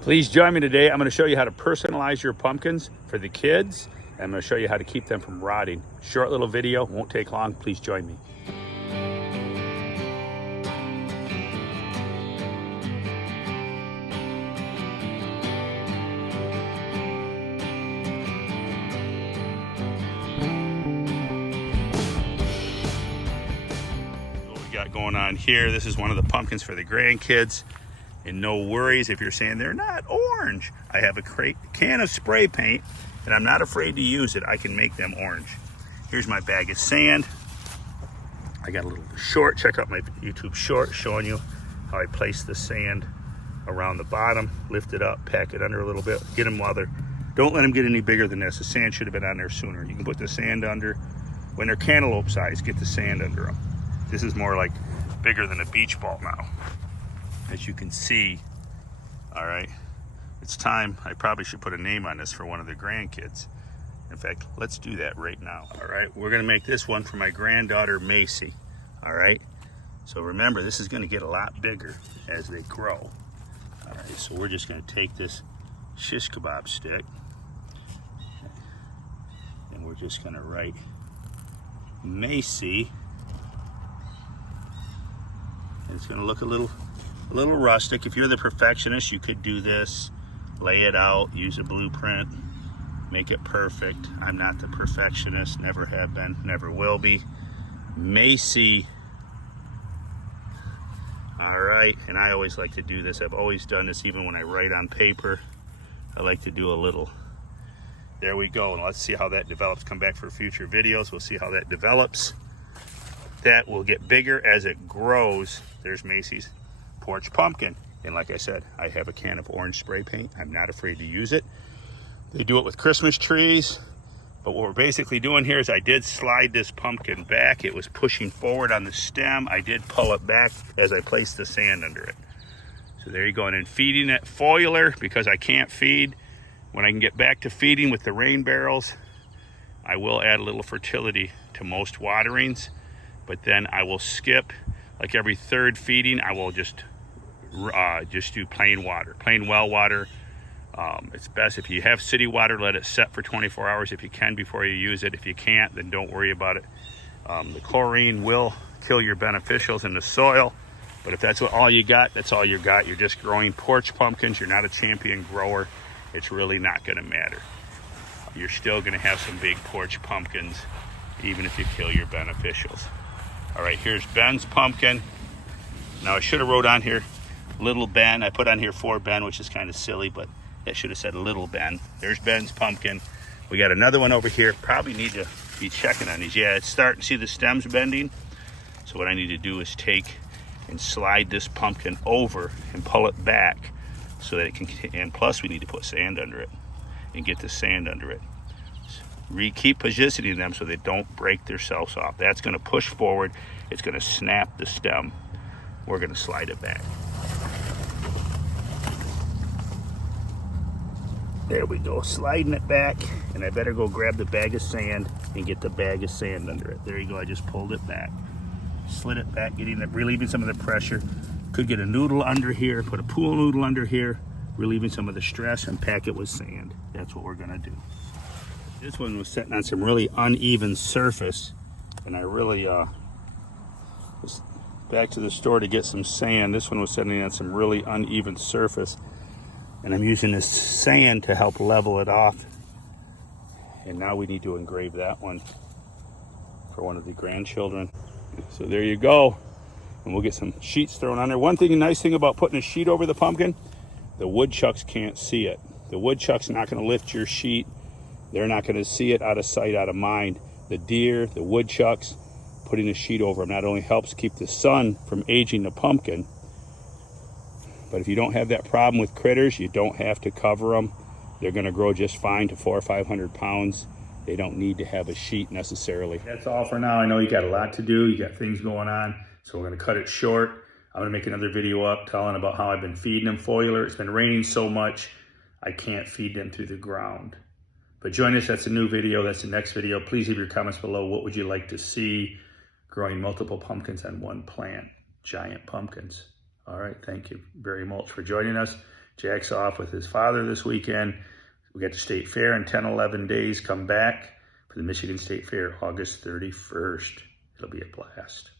Please join me today. I'm going to show you how to personalize your pumpkins for the kids. I'm going to show you how to keep them from rotting. Short little video, won't take long. Please join me. What we got going on here, this is one of the pumpkins for the grandkids. And no worries if you're saying they're not orange. I have a can of spray paint, and I'm not afraid to use it. I can make them orange. Here's my bag of sand. I got a little short. Check out my YouTube short showing you how I place the sand around the bottom. Lift it up, pack it under a little bit. Get them while they're, don't let them get any bigger than this. The sand should have been on there sooner. You can put the sand under. When they're cantaloupe size, get the sand under them. This is more like bigger than a beach ball now. As you can see, all right, it's time. I probably should put a name on this for one of the grandkids. In fact, let's do that right now. All right, we're gonna make this one for my granddaughter, Macy. All right, so remember, this is gonna get a lot bigger as they grow. All right, so we're just gonna take this shish kebab stick and we're just gonna write Macy. And it's gonna look a little rustic. If you're the perfectionist, you could do this, lay it out, use a blueprint, make it perfect. I'm not the perfectionist, never have been, never will be. Macy. All right, and I always like to do this. I've always done this even when I write on paper. I like to do a little. There we go, and let's see how that develops. Come back for future videos. We'll see how that develops. That will get bigger as it grows. There's Macy's porch pumpkin. And like I said, I have a can of orange spray paint. I'm not afraid to use it. They do it with Christmas trees. But what we're basically doing here is I did slide this pumpkin back. It was pushing forward on the stem. I did pull it back as I placed the sand under it. So there you go. And then feeding it foliar because I can't feed. When I can get back to feeding with the rain barrels, I will add a little fertility to most waterings. But then I will skip, like every third feeding, I will just do plain water, plain well water. It's best if you have city water, let it set for 24 hours if you can before you use it. If you can't, then don't worry about it. The chlorine will kill your beneficials in the soil, but if that's all you got, that's all you got. You're just growing porch pumpkins. You're not a champion grower. It's really not gonna matter. You're still gonna have some big porch pumpkins, even if you kill your beneficials. All right, here's Ben's pumpkin. Now I should have wrote on here Little Ben. I put on here for Ben, which is kind of silly, but that should have said Little Ben. There's Ben's pumpkin. We got another one over here. Probably need to be checking on these. Yeah, it's starting to see the stems bending. So what I need to do is take and slide this pumpkin over and pull it back so that it can, and plus we need to put sand under it and get the sand under it. Keep positioning them so they don't break themselves off. That's gonna push forward. It's gonna snap the stem. We're gonna slide it back. There we go, sliding it back. And I better go grab the bag of sand and get the bag of sand under it. There you go, I just pulled it back. Slid it back, relieving some of the pressure. Could get a noodle under here, put a pool noodle under here, relieving some of the stress, and pack it with sand. That's what we're gonna do. This one was sitting on some really uneven surface, and I really was back to the store to get some sand. This one was sitting on some really uneven surface, and I'm using this sand to help level it off. And now we need to engrave that one for one of the grandchildren. So there you go, and we'll get some sheets thrown on there. One thing, nice thing about putting a sheet over the pumpkin, the woodchucks can't see it. The woodchuck's not going to lift your sheet. They're not going to see it, out of sight, out of mind. The deer, the woodchucks, putting a sheet over them not only helps keep the sun from aging the pumpkin, but if you don't have that problem with critters, you don't have to cover them. They're going to grow just fine to 400 or 500 pounds. They don't need to have a sheet necessarily. That's all for now. I know you got a lot to do. You got things going on, so we're going to cut it short. I'm going to make another video up telling about how I've been feeding them foliar. It's been raining so much, I can't feed them through the ground. But join us, that's a new video, that's the next video. Please leave your comments below. What would you like to see? Growing multiple pumpkins on one plant, giant pumpkins. All right, thank you very much for joining us. Jack's off with his father this weekend. We got the state fair in 10, 11 days. Come back for the Michigan State Fair, August 31st. It'll be a blast.